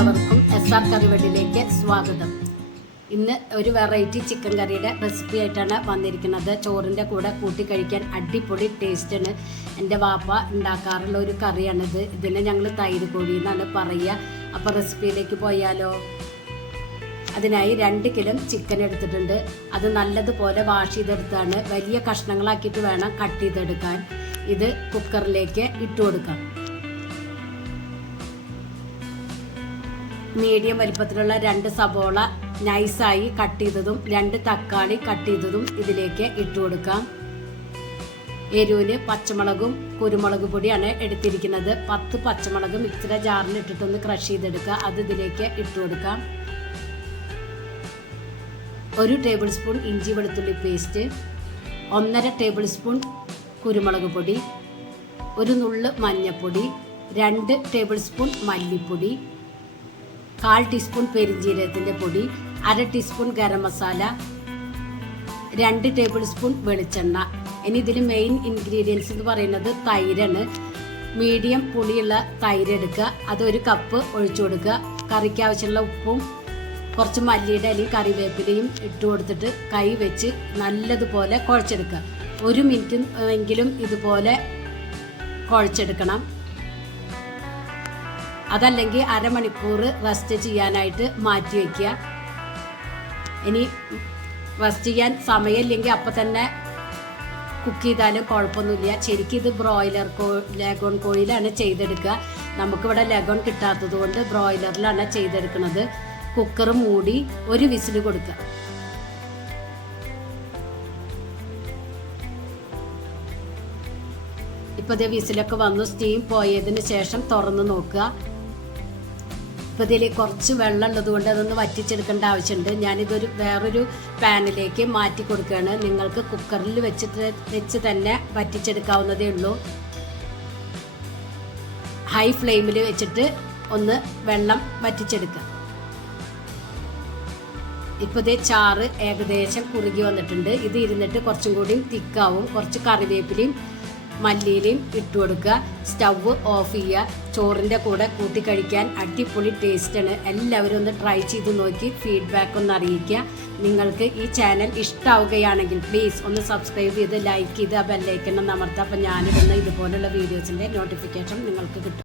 എല്ലാവർക്കും S R കറിവെട്ടിലേക്ക് സ്വാഗതം. ഇന്ന് ഒരു വെറൈറ്റി ചിക്കൻ കറിയുടെ റെസിപ്പി ആയിട്ടാണ് വന്നിരിക്കുന്നത്. ചോറിന്റെ കൂടെ കൂട്ടി കഴിക്കാൻ അടിപൊളി ടേസ്റ്റാണ് എന്റെ വാപ്പ ഉണ്ടാക്കാറുള്ള ഒരു കറിയാണിത്. ഇതിനെ ഞങ്ങൾ തൈര് കോഴി എന്നാണ് പറയുക. അപ്പോൾ റെസിപ്പിയിലേക്ക് പോയാലോ? അതിനായി രണ്ട് കിലോ ചിക്കൻ എടുത്തിട്ടുണ്ട്. അത് നല്ലതുപോലെ വാഷ് ചെയ്തെടുത്താണ്. വലിയ കഷ്ണങ്ങളാക്കിയിട്ട് വേണം കട്ട് ചെയ്തെടുക്കാൻ. ഇത് കുക്കറിലേക്ക് ഇട്ട് കൊടുക്കാം മീഡിയം വലിപ്പത്തിലുള്ള രണ്ട് സബോള നൈസായി കട്ട് ചെയ്തതും രണ്ട് തക്കാളി കട്ട് ചെയ്തതും ഇതിലേക്ക് ഇട്ടു കൊടുക്കാം. എരിവിന് പച്ചമുളകും കുരുമുളക് പൊടിയാണ് എടുത്തിരിക്കുന്നത്. പത്ത് പച്ചമുളക് മിക്സിയുടെ ജാറിൽ ഇട്ടിട്ടൊന്ന് ക്രഷ് ചെയ്തെടുക്കുക. അത് ഇതിലേക്ക് ഇട്ടു കൊടുക്കാം. ഒരു ടേബിൾ സ്പൂൺ ഇഞ്ചി വെളുത്തുള്ളി പേസ്റ്റ് ഒന്നര ടേബിൾ സ്പൂൺ കുരുമുളക് പൊടി ഒരു നുള്ള് മഞ്ഞൾപ്പൊടി രണ്ട് ടേബിൾ സ്പൂൺ മല്ലിപ്പൊടി കാൽ ടീസ്പൂൺ പെരിഞ്ജീരകത്തിന്റെ പൊടി അര ടീസ്പൂൺ ഗരം മസാല രണ്ട് ടേബിൾ സ്പൂൺ വെളിച്ചെണ്ണ. ഇനി ഇതിൽ മെയിൻ ഇൻഗ്രീഡിയൻസ് എന്ന് പറയുന്നത് തൈരാണ്. മീഡിയം പുളിയുള്ള തൈര് എടുക്കുക. അത് ഒരു കപ്പ് ഒഴിച്ചു കൊടുക്കുക. കറിക്ക് ആവശ്യമുള്ള ഉപ്പും കുറച്ച് മല്ലിയുടെ അല്ലെങ്കിൽ കറിവേപ്പിലയും ഇട്ട് കൊടുത്തിട്ട് കൈ വെച്ച് നല്ലതുപോലെ കുഴച്ചെടുക്കുക. ഒരു മിനിറ്റ് എങ്കിലും ഇതുപോലെ കുഴച്ചെടുക്കണം. അതല്ലെങ്കിൽ അരമണിക്കൂർ റെസ്റ്റ് ചെയ്യാനായിട്ട് മാറ്റി വയ്ക്കുക ഇനി റെസ്റ്റ് ചെയ്യാൻ സമയമില്ലെങ്കിൽ അപ്പം തന്നെ കുക്ക് ചെയ്താലും കുഴപ്പമൊന്നുമില്ല. ശരിക്കും ഇത് ബ്രോയിലർ കോ ലെഗോൺ കോഴിയിലാണ് ചെയ്തെടുക്കുക. നമുക്കിവിടെ ലെഗോൺ കിട്ടാത്തത് കൊണ്ട് ബ്രോയിലറിലാണ് ചെയ്തെടുക്കുന്നത്. കുക്കർ മൂടി ഒരു വിസിൽ കൊടുക്കുക. ഇപ്പോൾ ഇതേ വിസിലൊക്കെ വന്നു സ്റ്റീം പോയതിന് ശേഷം തുറന്ന് നോക്കുക. ഇപ്പോൾ ഇതിൽ കുറച്ച് വെള്ളം ഉള്ളത് കൊണ്ട് അതൊന്ന് വറ്റിച്ചെടുക്കേണ്ട ആവശ്യമുണ്ട്. ഞാനിതൊരു വേറൊരു പാനിലേക്ക് മാറ്റി കൊടുക്കുകയാണ്. നിങ്ങൾക്ക് കുക്കറിൽ വെച്ചിട്ട് വെച്ച് തന്നെ വറ്റിച്ചെടുക്കാവുന്നതേ ഉള്ളൂ. ഹൈ ഫ്ലെയിമിൽ വെച്ചിട്ട് ഒന്ന് വെള്ളം വറ്റിച്ചെടുക്കുക. ഇപ്പോൾ ഇതേ ചാറ് ഏകദേശം കുറുകി വന്നിട്ടുണ്ട്. ഇത് ഇരുന്നിട്ട് കുറച്ചും കൂടി തിക്കാവും. കുറച്ച് കറിവേപ്പിലയും മല്ലിയിലയും ഇട്ട് കൊടുക്കുക. സ്റ്റവ് ഓഫ് ചെയ്യുക. ചോറിന്റെ കൂടെ കൂട്ടി കഴിക്കാൻ അടിപൊളി ടേസ്റ്റാണ് എല്ലാവരും ഒന്ന് ട്രൈ ചെയ്ത് നോക്കി ഫീഡ്ബാക്ക് ഒന്ന് അറിയിക്കുക. നിങ്ങൾക്ക് ഈ ചാനൽ ഇഷ്ടമാവുകയാണെങ്കിൽ പ്ലീസ് ഒന്ന് സബ്സ്ക്രൈബ് ചെയ്ത് ലൈക്ക് ചെയ്ത് ആ ബെല്ലൈക്കണം അമർത്തുക അപ്പോൾ ഞാനിടുന്ന ഇതുപോലുള്ള വീഡിയോസിന്റെ നോട്ടിഫിക്കേഷൻ നിങ്ങൾക്ക് കിട്ടും.